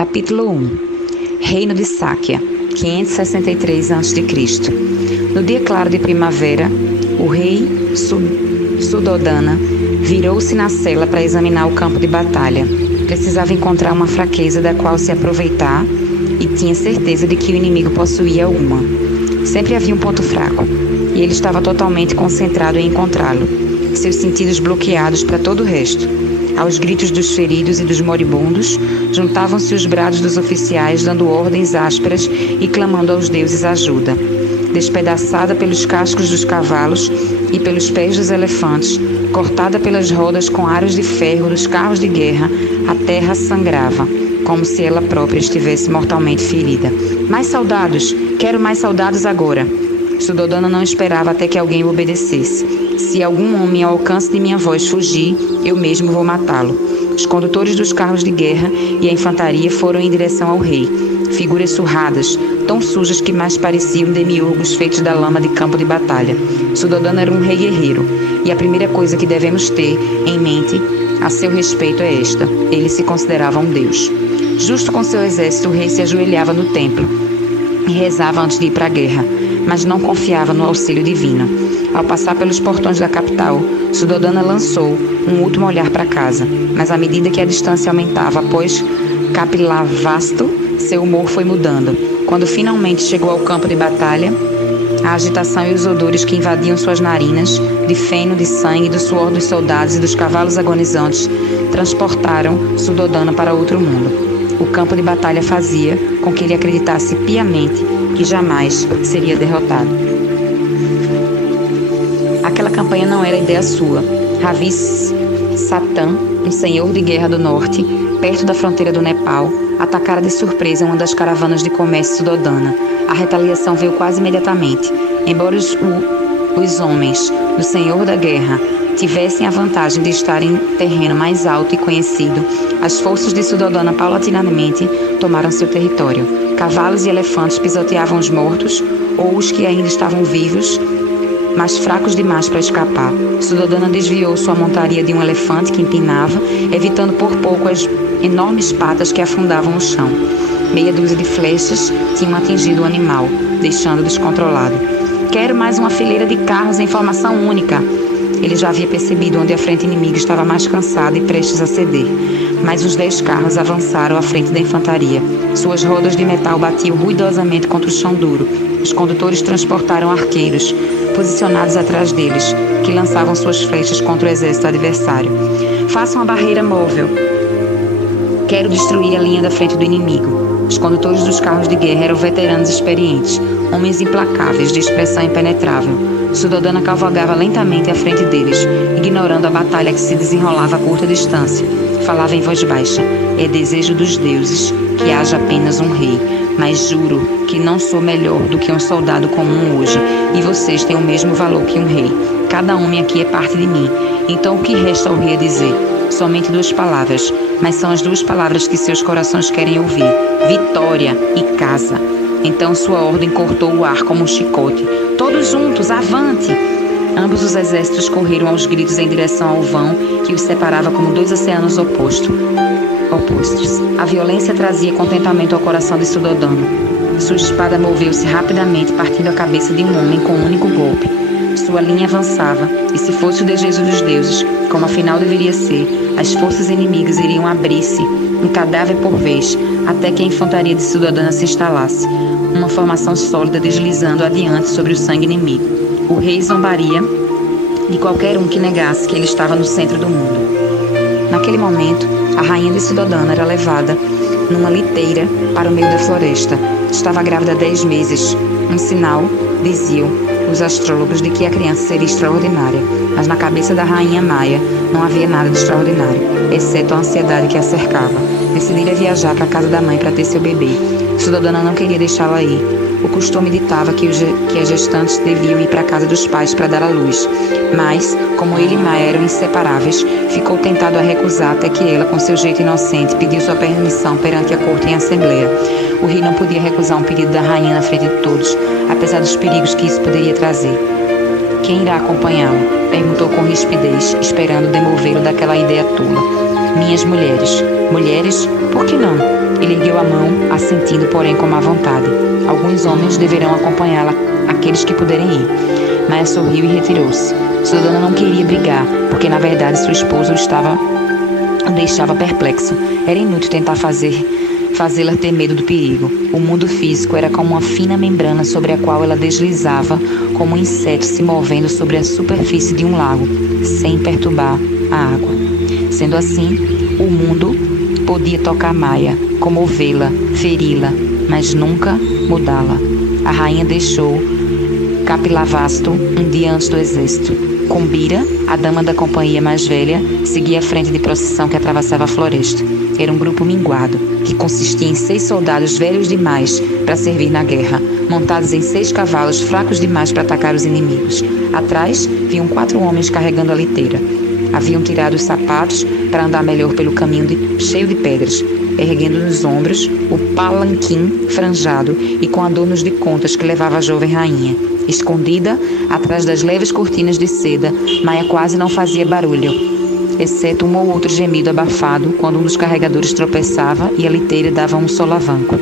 Capítulo 1. Reino de Sáquia, 563 a.C. No dia claro de primavera, o rei Sudodana virou-se na cela para examinar o campo de batalha. Precisava encontrar uma fraqueza da qual se aproveitar e tinha certeza de que o inimigo possuía alguma. Sempre havia um ponto fraco, e ele estava totalmente concentrado em encontrá-lo, seus sentidos bloqueados para todo o resto. Aos gritos dos feridos e dos moribundos, juntavam-se os brados dos oficiais, dando ordens ásperas e clamando aos deuses ajuda. Despedaçada pelos cascos dos cavalos e pelos pés dos elefantes, cortada pelas rodas com aros de ferro dos carros de guerra, a terra sangrava, como se ela própria estivesse mortalmente ferida. Mais soldados! Quero mais soldados agora! Sudodana não esperava até que alguém o obedecesse. Se algum homem ao alcance de minha voz fugir, eu mesmo vou matá-lo. Os condutores dos carros de guerra e a infantaria foram em direção ao rei. Figuras surradas, tão sujas que mais pareciam demiurgos feitos da lama de campo de batalha. Sudodana era um rei guerreiro, e a primeira coisa que devemos ter em mente a seu respeito é esta: ele se considerava um deus. Justo com seu exército, o rei se ajoelhava no templo e rezava antes de ir para a guerra, mas não confiava no auxílio divino. Ao passar pelos portões da capital, Sudodana lançou um último olhar para casa, mas à medida que a distância aumentava após Kapilavastu, seu humor foi mudando. Quando finalmente chegou ao campo de batalha, a agitação e os odores que invadiam suas narinas, de feno, de sangue, do suor dos soldados e dos cavalos agonizantes, transportaram Sudodana para outro mundo. O campo de batalha fazia com que ele acreditasse piamente que jamais seria derrotado. Aquela campanha não era ideia sua. Ravi Satan, um senhor de guerra do norte, perto da fronteira do Nepal, atacara de surpresa uma das caravanas de comércio Sudodana. A retaliação veio quase imediatamente. Embora os homens do senhor da guerra tivessem a vantagem de estar em terreno mais alto e conhecido, as forças de Sudodana paulatinamente tomaram seu território. Cavalos e elefantes pisoteavam os mortos ou os que ainda estavam vivos, mas fracos demais para escapar. Sudodana desviou sua montaria de um elefante que empinava, evitando por pouco as enormes patas que afundavam o chão. Meia dúzia de flechas tinham atingido o animal, deixando-o descontrolado. Quero mais uma fileira de carros em formação única. Ele já havia percebido onde a frente inimiga estava mais cansada e prestes a ceder. Mas os 10 carros avançaram à frente da infantaria. Suas rodas de metal batiam ruidosamente contra o chão duro. Os condutores transportaram arqueiros, posicionados atrás deles, que lançavam suas flechas contra o exército adversário. Façam uma barreira móvel. Quero destruir a linha da frente do inimigo. Os condutores dos carros de guerra eram veteranos experientes, homens implacáveis, de expressão impenetrável. Sudodana cavalgava lentamente à frente deles, ignorando a batalha que se desenrolava a curta distância. Falava em voz baixa: é desejo dos deuses que haja apenas um rei, mas juro que não sou melhor do que um soldado comum hoje, e vocês têm o mesmo valor que um rei. Cada homem aqui é parte de mim, então o que resta ao rei a dizer? Somente 2 palavras, mas são as 2 palavras que seus corações querem ouvir: vitória e casa. Então sua ordem cortou o ar como um chicote. Todos juntos, avante! Ambos os exércitos correram aos gritos em direção ao vão que os separava como 2 oceanos opostos. A violência trazia contentamento ao coração de Sudodana. Sua espada moveu-se rapidamente, partindo a cabeça de um homem com um único golpe. Sua linha avançava, e se fosse o desejo dos deuses, como afinal deveria ser, as forças inimigas iriam abrir-se, um cadáver por vez, até que a infantaria de Sudodana se instalasse, uma formação sólida deslizando adiante sobre o sangue inimigo. O rei zombaria de qualquer um que negasse que ele estava no centro do mundo. Naquele momento, a rainha de Sudodana era levada numa liteira para o meio da floresta. Estava grávida há 10 meses. Um sinal, diziam os astrólogos, de que a criança seria extraordinária. Mas na cabeça da rainha Maia não havia nada de extraordinário, exceto a ansiedade que a cercava. Decidira viajar para a casa da mãe para ter seu bebê. Sudodana não queria deixá-la ir. O costume ditava que as gestantes deviam ir para a casa dos pais para dar à luz. Mas, como ele e Maia eram inseparáveis, ficou tentado a recusar até que ela, com seu jeito inocente, pediu sua permissão perante a corte em assembleia. O rei não podia recusar um pedido da rainha na frente de todos, apesar dos perigos que isso poderia trazer. Quem irá acompanhá-lo? Perguntou com rispidez, esperando demovê-lo daquela ideia tola. Minhas mulheres. Mulheres? Por que não? Ele ergueu a mão, assentindo, porém, com má vontade. Alguns homens deverão acompanhá-la, aqueles que puderem ir. Maia sorriu e retirou-se. Sua dona não queria brigar, porque, na verdade, sua esposa o deixava perplexo. Era inútil tentar fazê-la ter medo do perigo. O mundo físico era como uma fina membrana sobre a qual ela deslizava, como um inseto se movendo sobre a superfície de um lago, sem perturbar a água. Sendo assim, o mundo podia tocar Maia, comovê-la, feri-la, mas nunca mudá-la. A rainha deixou Kapilavastu um dia antes do exército. Kumbhira, a dama da companhia mais velha, seguia à frente de procissão que atravessava a floresta. Era um grupo minguado, que consistia em 6 soldados velhos demais para servir na guerra, montados em 6 cavalos fracos demais para atacar os inimigos. Atrás, vinham 4 homens carregando a liteira. Haviam tirado os sapatos para andar melhor pelo caminho cheio de pedras, erguendo nos ombros o palanquim franjado e com adornos de contas que levava a jovem rainha. Escondida atrás das leves cortinas de seda, Maia quase não fazia barulho, exceto um ou outro gemido abafado quando um dos carregadores tropeçava e a liteira dava um solavanco.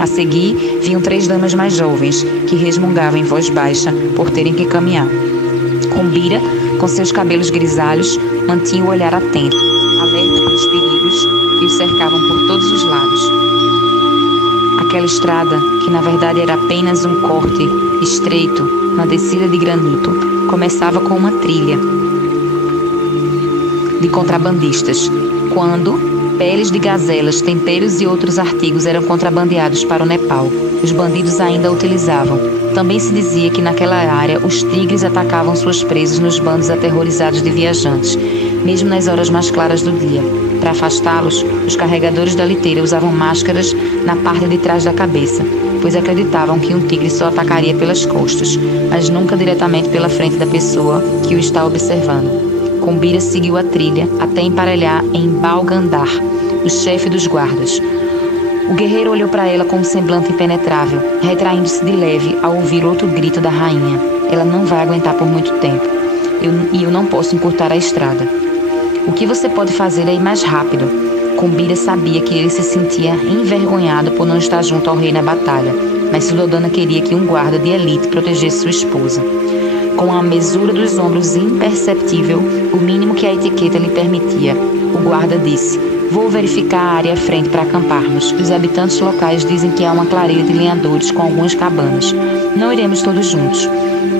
A seguir, vinham 3 damas mais jovens, que resmungavam em voz baixa por terem que caminhar. Kumbhira, com seus cabelos grisalhos, mantinha o olhar atento, alerta pelos perigos que os cercavam por todos os lados. Aquela estrada, que na verdade era apenas um corte estreito na descida de granito, começava com uma trilha de contrabandistas, quando peles de gazelas, temperos e outros artigos eram contrabandeados para o Nepal. Os bandidos ainda a utilizavam. Também se dizia que naquela área os tigres atacavam suas presas nos bandos aterrorizados de viajantes, mesmo nas horas mais claras do dia. Para afastá-los, os carregadores da liteira usavam máscaras na parte de trás da cabeça, pois acreditavam que um tigre só atacaria pelas costas, mas nunca diretamente pela frente da pessoa que o está observando. Kumbhira seguiu a trilha até emparelhar em Balgandhar, o chefe dos guardas. O guerreiro olhou para ela com um semblante impenetrável, retraindo-se de leve ao ouvir outro grito da rainha. Ela não vai aguentar por muito tempo. Eu não posso encurtar a estrada. O que você pode fazer é ir mais rápido. Kumbhira sabia que ele se sentia envergonhado por não estar junto ao rei na batalha, mas Suddhodana queria que um guarda de elite protegesse sua esposa. Com a mesura dos ombros imperceptível, o mínimo que a etiqueta lhe permitia, o guarda disse: "Vou verificar a área à frente para acamparmos. Os habitantes locais dizem que há uma clareira de lenhadores com algumas cabanas. Não iremos todos juntos,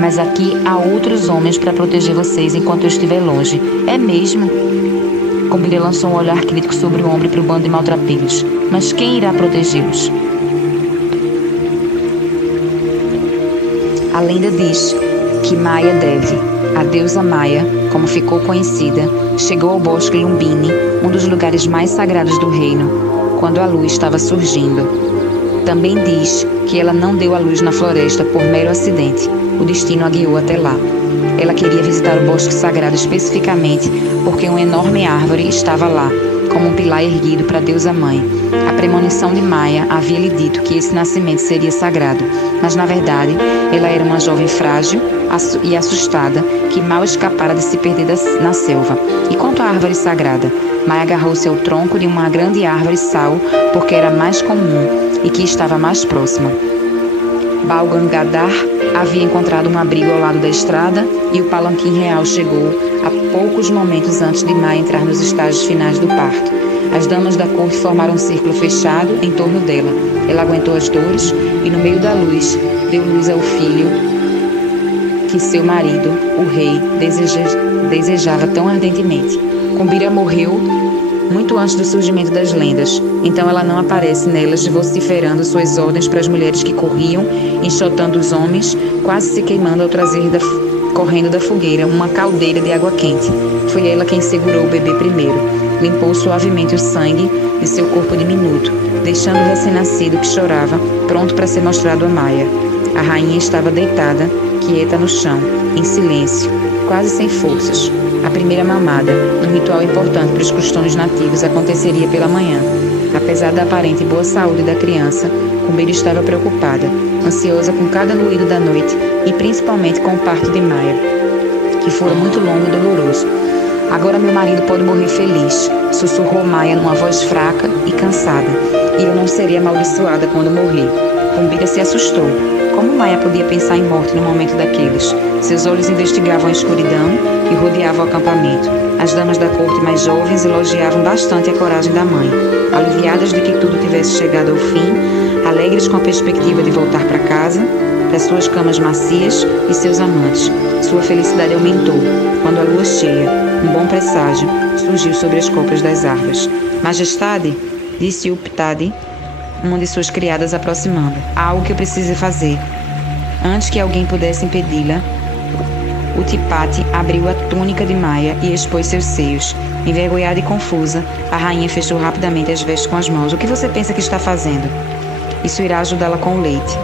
mas aqui há outros homens para proteger vocês enquanto eu estiver longe." "É mesmo?" Kumbhira lançou um olhar crítico sobre o ombro para o bando de maltrapilhos. "Mas quem irá protegê-los?" A lenda diz que Maia Devi, a deusa Maia, como ficou conhecida, chegou ao bosque Lumbini, um dos lugares mais sagrados do reino, quando a luz estava surgindo. Também diz que ela não deu a luz na floresta por mero acidente. O destino a guiou até lá. Ela queria visitar o bosque sagrado especificamente porque uma enorme árvore estava lá, como um pilar erguido para a deusa mãe. A premonição de Maia havia lhe dito que esse nascimento seria sagrado, mas na verdade ela era uma jovem frágil e assustada que mal escapara de se perder na selva. E quanto à árvore sagrada, Maia agarrou-se ao tronco de uma grande árvore sal porque era mais comum e que estava mais próxima. Balgandhar havia encontrado um abrigo ao lado da estrada e o palanquim real chegou a poucos momentos antes de Maia entrar nos estágios finais do parto. As damas da corte formaram um círculo fechado em torno dela. Ela aguentou as dores e, no meio da luz, deu luz ao filho que seu marido, o rei, desejava tão ardentemente. Kumbhira morreu muito antes do surgimento das lendas, então ela não aparece nelas vociferando suas ordens para as mulheres que corriam, enxotando os homens, quase se queimando ao trazer correndo da fogueira uma caldeira de água quente. Foi ela quem segurou o bebê primeiro, limpou suavemente o sangue de seu corpo diminuto, deixando o recém-nascido que chorava, pronto para ser mostrado a Maia. A rainha estava deitada, quieta no chão, em silêncio, quase sem forças. A primeira mamada, um ritual importante para os costumes nativos, aconteceria pela manhã. Apesar da aparente boa saúde da criança, Kumbhira estava preocupada, ansiosa com cada ruído da noite e principalmente com o parto de Maia. que fora muito longo e doloroso. Agora meu marido pode morrer feliz, sussurrou Maia numa voz fraca e cansada, e eu não serei amaldiçoada quando morrer. Cumbira se assustou. Como Maia podia pensar em morte no momento daqueles? Seus olhos investigavam a escuridão que rodeava o acampamento. As damas da corte mais jovens elogiavam bastante a coragem da mãe. Aliviadas de que tudo tivesse chegado ao fim, alegres com a perspectiva de voltar para casa, para suas camas macias e seus amantes. Sua felicidade aumentou quando a lua cheia, um bom presságio, surgiu sobre as copas das árvores. Majestade, disse Uptadi, uma de suas criadas aproximando. Há algo que eu preciso fazer. Antes que alguém pudesse impedi-la, Utipati abriu a túnica de Maia e expôs seus seios. Envergonhada e confusa, a rainha fechou rapidamente as vestes com as mãos. O que você pensa que está fazendo? Isso irá ajudá-la com o leite.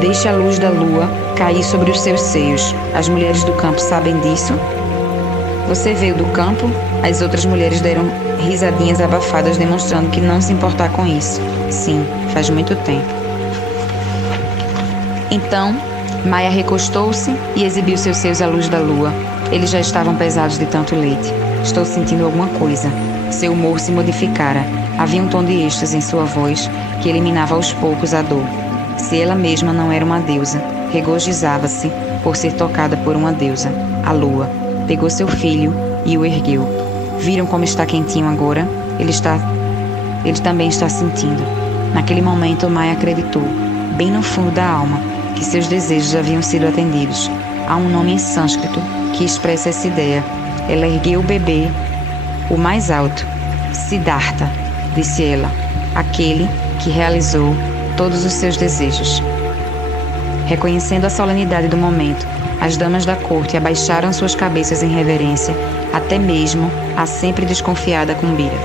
Deixe a luz da lua cair sobre os seus seios. As mulheres do campo sabem disso? Você veio do campo? As outras mulheres deram risadinhas abafadas, demonstrando que não se importar com isso. Sim, faz muito tempo. Então, Maia recostou-se e exibiu seus seios à luz da lua. Eles já estavam pesados de tanto leite. Estou sentindo alguma coisa. Seu humor se modificara. Havia um tom de êxtase em sua voz que eliminava aos poucos a dor. Se ela mesma não era uma deusa, regozijava-se por ser tocada por uma deusa, a lua. Pegou seu filho e o ergueu. Viram como está quentinho agora? Ele também está sentindo. Naquele momento, Maia acreditou, bem no fundo da alma, que seus desejos haviam sido atendidos. Há um nome em sânscrito que expressa essa ideia. Ela ergueu o bebê, o mais alto. Siddhartha, disse ela, aquele que realizou todos os seus desejos. Reconhecendo a solenidade do momento, as damas da corte abaixaram suas cabeças em reverência, até mesmo a sempre desconfiada Cumbira.